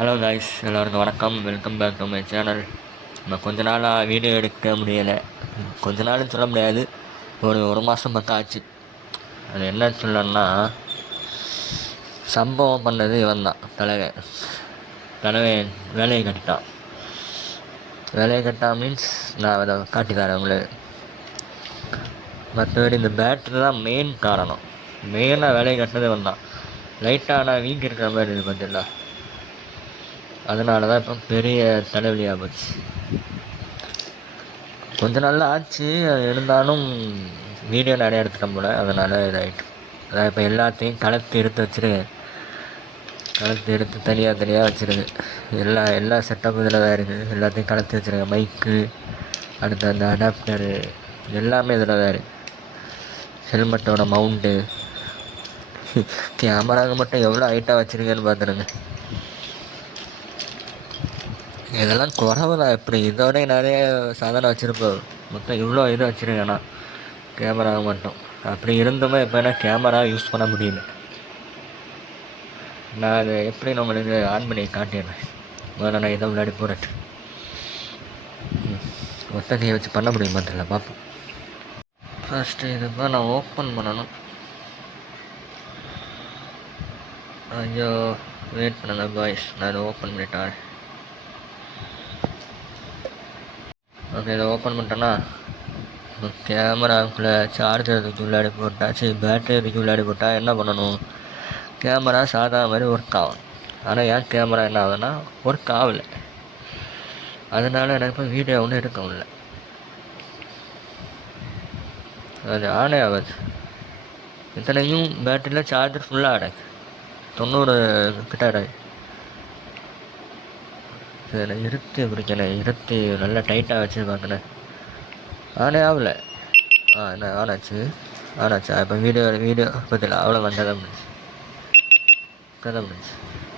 Hello guys, எல்லோருக்கும் வணக்கம். Welcome back to my channel. நம்ம கொஞ்ச நாளாக வீடியோ எடுக்க முடியலை. கொஞ்ச நாள்னு சொல்ல முடியாது, ஒரு மாதம் பக்கம் ஆச்சு. அது என்ன சொல்லணும்னா, சம்பவம் பண்ணது இவன் தான். தலைவன் வேலையை கட்டான். மீன்ஸ் நான் அதை காட்டி தரேன் உங்களுக்கு. மற்றபடி இந்த பேட்ரி தான் மெயின் காரணம். மெயினாக வேலையை கட்டினது இவன் தான். லைட்டாக நான் வீங்கி இருக்கிற மாதிரி இருக்குது பார்த்தீங்களா, அதனால தான் இப்போ பெரிய தலைவலியாக போச்சு. கொஞ்ச நாள் ஆச்சு, அது இருந்தாலும் வீடியோ நிறைய எடுத்துட்டோம் போல, அதனால் இதாகிட்டு. அதான் இப்போ எல்லாத்தையும் கலத்து எடுத்து தனியாக வச்சுருது. எல்லா செட்டப்பும் இதில் தான் இருக்குது. எல்லாத்தையும் கலத்து வச்சுருக்கேன். மைக்கு, அடுத்து அந்த அடாப்டரு, எல்லாமே இதில் தான் இருக்குது. ஹெல்மெட்டோட மவுண்ட்டு, கேமராவுக்கு மட்டும் எவ்வளோ ஹைட்டாக வச்சுருக்கேன்னு பார்த்துருங்க. இதெல்லாம் குறவு தான். எப்படி இதோட நிறைய சாதனை வச்சுருப்போம். மொத்தம் இவ்வளோ இது வச்சுருக்கேண்ணா கேமராவை மட்டும். அப்படி இருந்துமே இப்போ என்ன கேமரா யூஸ் பண்ண முடியல. நான் அதை எப்படி நம்மளுக்கு ஆன் பண்ணி காட்டிடுறேன். முதல்ல நான் இதை விளையாடி போகிறேன். ஒத்த கையை வச்சு பண்ண முடியுமா தெரியல, பார்ப்போம். ஃபஸ்ட்டு இதுப்போ நான் ஓப்பன் பண்ணணும். ஐயோ, வெயிட் பண்ணுங்க பாய்ஸ், நான் இதை ஓப்பன் பண்ணிட்டேன். ஓகே, இதை ஓப்பன் பண்ணிட்டேன்னா கேமராவுக்குள்ளே சார்ஜர் இதுக்கு உள்ளாடி போட்டாச்சு, பேட்டரி இதுக்கு உள்ளாடி போட்டால் என்ன பண்ணணும்? கேமரா சாதா மாதிரி ஒர்க் ஆகும். ஆனால் ஏன் கேமரா என்ன ஆகுதுன்னா ஒர்க் ஆகலை. அதனால எனக்கு இப்போ வீடியோ ஒன்றும் எடுக்க முடியல. அது ஆனே ஆகாது. இத்தனையும் பேட்டரியில் சார்ஜர் ஃபுல்லாக அடக்கு 90 கிட்ட அடக்கு. சரி, இருத்தி நல்லா டைட்டாக வச்சு பார்க்கணேன். ஆனே ஆகலை. என்ன ஆனாச்சா? இப்போ வீடியோ பற்றில அவ்வளோ கதை முடிஞ்சு.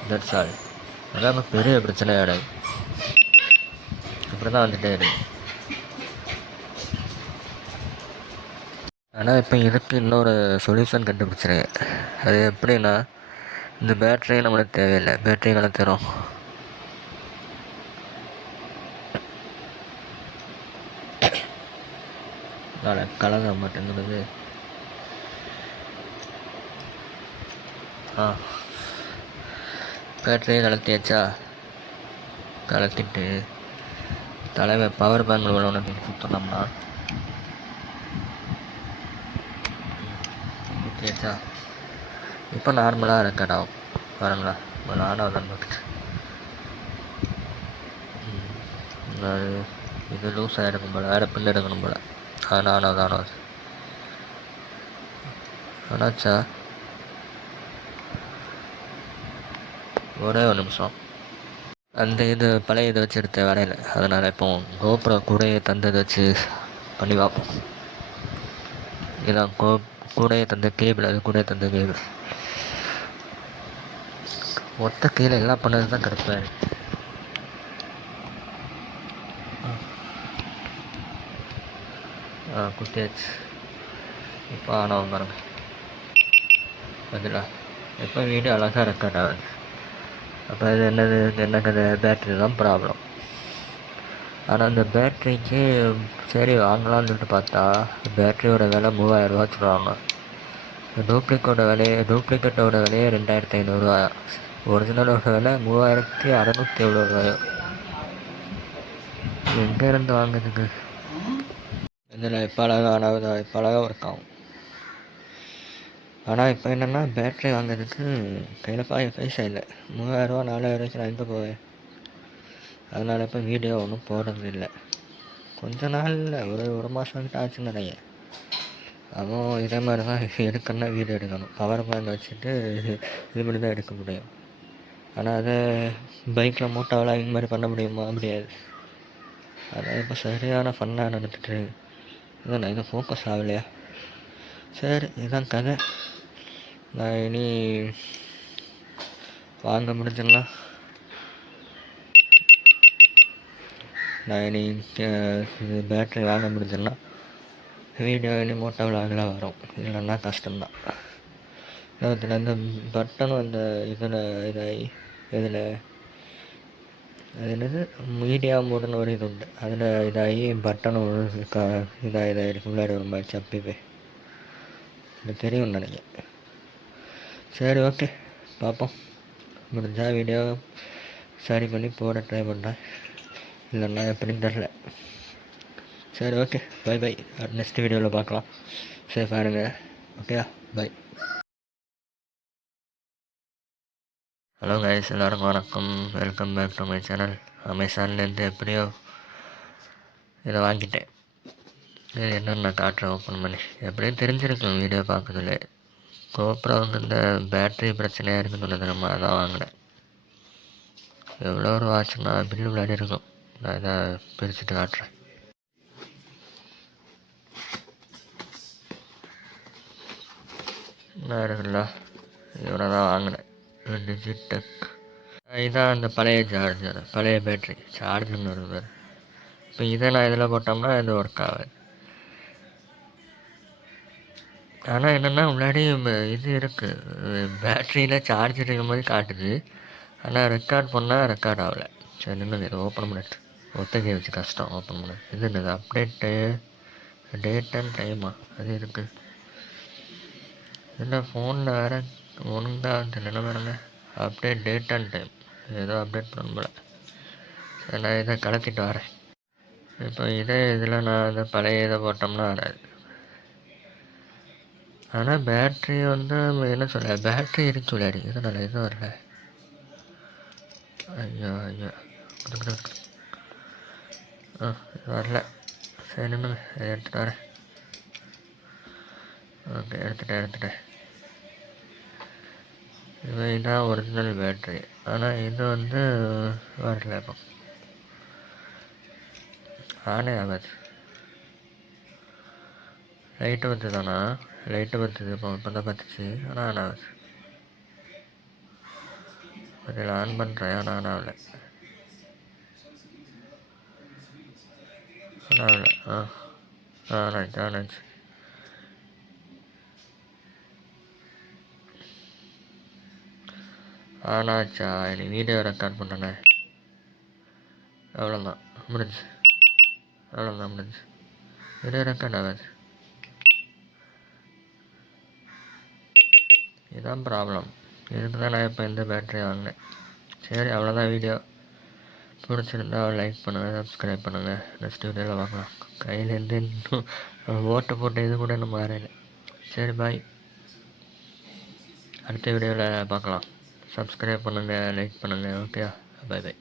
That's all. அதான் இப்போ பெரிய பிரச்சனை கிடையாது. அப்படி தான் வந்துட்டே இருக்கு. ஆனால் இப்போ இதுக்கு இன்னொரு சொல்யூஷன் கண்டுபிடிச்சிருக்கேன். அது எப்படின்னா, இந்த பேட்டரியும் நம்மளுக்கு தேவையில்லை. பேட்டரி கலத்துறோம். கலங்க மாட்டேங்கிறது. பேட்டரியை கலத்திட்டு தலைமை பவர் பேங்க் ஒன்று சுற்றணும்னா ஊற்றியாச்சா. இப்போ நார்மலாக ரெக்கார்ட் ஆகும் பாருங்களா. நானும் தான் பார்த்துட்டு இது லூஸாக எடுக்கும் போல், வேறு பில் எடுக்கணும் போல். நானும் ஆனாச்சா. ஒரே ஒரு நிமிஷம். அந்த இது பழைய இதை வச்சு எடுத்த வேலையில், அதனால் இப்போ கோப்ரோ கூடையை தந்ததை வச்சு பண்ணி பார்ப்போம். இதான் கூடையை தந்த கேபிள். அது கூடையை தந்த கேபிள். மொத்த கீழே எல்லாம் பண்ணது தான் கிடைப்பேன். குட்டியாச்சு. இப்போ ஆனால் பாருங்க அதில் இப்போ வீடியோ அழகாக ரெக்கார்ட் ஆகுது. அப்போ அது என்ன கதை? பேட்ரி தான் ப்ராப்ளம். ஆனால் அந்த பேட்ரிக்கு சரி வாங்கலாம்னு சொல்லிட்டு பார்த்தா பேட்ரியோட விலை 3000 சொல்லுவாங்க. டூப்ளிகேட்டோட விலையே 2500. ஒரிஜினலோட விலை 3670. எங்கேருந்து வாங்குறதுக்கு? இதில் இப்போ அழகாக ஒர்க் ஆகும். ஆனால் இப்போ என்னென்னா, பேட்ரி வாங்குறதுக்கு கையில் பைசா இல்லை. 3000 4000 நான் எங்கே போவேன்? அதனால் இப்போ வீடியோ ஒன்றும் போடுறது இல்லை. கொஞ்ச நாளில் ஒரு மாதம் கிட்ட ஆச்சுன்னு நினைக்கிறேன். அதுவும் இதே மாதிரி தான் எடுக்கணும்னா வீடியோ எடுக்கணும். பவர் பேங்க் வச்சுட்டு இது பண்ணி தான் எடுக்க முடியும். ஆனால் அதை பைக்கில் மோட்டோவில் இந்த மாதிரி பண்ண முடியுமா? முடியாது. அதான் இப்போ சரியான ஃபன்னாக நடந்துட்டு இதான் இது ஃபோக்கஸ் ஆகலையா? சரி, இதுதான் கதை. நான் இனி வாங்க முடிஞ்சிடலாம். பேட்ரி வாங்க முடிஞ்சிடலாம். வீடியோ இனி மோட்டோ விளாகலாம் வரும். இல்லைன்னா கஷ்டம்தான். இதில் இந்த பட்டனும் அந்த இதில் அது என்னது மீடியா மோடுன்னு ஒரு இது உண்டு. அதில் இதாகி பட்டனும் இதாகிடுச்சு, உள்ளாடி ஒரு மாதிரி சப்பி போய் எனக்கு தெரியும் நினைக்கிறேன். சரி, ஓகே, பார்ப்போம். முடிஞ்சால் வீடியோ சரி பண்ணி போட ட்ரை பண்ணுறேன், இல்லைன்னா எப்படின்னு தெரில. சரி, ஓகே, பை பை. நெக்ஸ்ட் வீடியோவில் பார்க்கலாம். சேஃபாக இருங்க. ஓகேயா, பை. ஹலோ கைஸ், எல்லாருக்கும் வணக்கம். Welcome back to my channel. அமேசான்லேருந்து எப்படியோ இதை வாங்கிட்டேன். இது என்னென்னு நான் காட்டுறேன் ஓப்பன் பண்ணி. எப்படியும் தெரிஞ்சிருக்கும் வீடியோ பார்க்கறதுல. கோப்ரோ வந்து இந்த பேட்ரி பிரச்சனையாக இருக்குன்னு சொன்னது, நம்ம அதான் வாங்கினேன். எவ்வளோ ஒரு வாட்ச்னா பில்லு விளையாடி இருக்கும். நான் இதை பிரிச்சுட்டு காட்டுறேன். நான் இருக்குல்ல, இவ்வளோ தான் வாங்கினேன். டிஜிடெக். இதுதான் அந்த பழைய சார்ஜர், பழைய பேட்ரி சார்ஜர்னு வருது. இப்போ இதை நான் இதில் போட்டோம்னா இது ஒர்க் ஆகாது. ஆனால் என்னென்னா முன்னாடி இது இருக்குது, பேட்ரியில் சார்ஜ் இருக்கும்போது காட்டுது. ஆனால் ரெக்கார்ட் பண்ணால் ரெக்கார்ட் ஆகலை. சரி, நின்று இதை ஓப்பன் பண்ணிட்டு ஒத்தகை வச்சு கஷ்டம் ஓப்பன் பண்ண. இது என்னது அப்டேட்டு டேட் அண்ட் டைமா அது இருக்குது. இல்லை, ஃபோனில் வேறு ஒழுங்காக தெரியல வேறுங்க. அப்டேட் டேட் அண்ட் டைம் ஏதோ அப்டேட் பண்ண போல. சரி, நான் இதை கலத்திட்டு வரேன். இப்போ இதில் நான் இதை பழைய இதை போட்டோம்னா வராது. ஆனால் பேட்ரி வந்து என்ன சொல்ல, பேட்ரி இருக்கு விளையாடி இதனால் எதுவும் வரல. ஐயோ ஐயோ, இது வரல. சரி, நின்று இதை எடுத்துகிட்டு வரேன். ஓகே, எடுத்துட்டேன். இதுதான் ஒரிஜினல் பேட்ரி. ஆனால் இது வந்து வரல. இப்போ ஆனே ஆகாது. லைட்டு பத்து தானா? லைட்டு பத்துது. இப்போ தான் பத்துச்சு. ஆனால் ஆன் ஆகுது. அதில் ஆன் பண்ணுறேன், ஆனால் ஆன் ஆகலை. ஆனாச்சு. ஆனாச்சா? எனக்கு வீடியோ ரெக்கார்ட் பண்ணனே. அவ்வளோதான் முடிஞ்சு. வீடியோ ரெக்கார்ட் ஆகாது. இதுதான் ப்ராப்ளம். இதுக்கு தான் நான் இப்போ இந்த பேட்டரி வாங்கினேன். சரி, அவ்வளோதான். வீடியோ பிடிச்சிருந்தா லைக் பண்ணுங்கள், சப்ஸ்கிரைப் பண்ணுங்கள். நெக்ஸ்ட் வீடியோவில் பார்க்கலாம். கையிலேருந்து இன்னும் ஓட்டு போட்ட இது கூட இன்னும் மாறலை. சரி, பாய். அடுத்த வீடியோவில் பார்க்கலாம். சப்ஸ்கிரைப் பண்ணுங்கள், லைக் பண்ணுங்கள். Okay, bye by.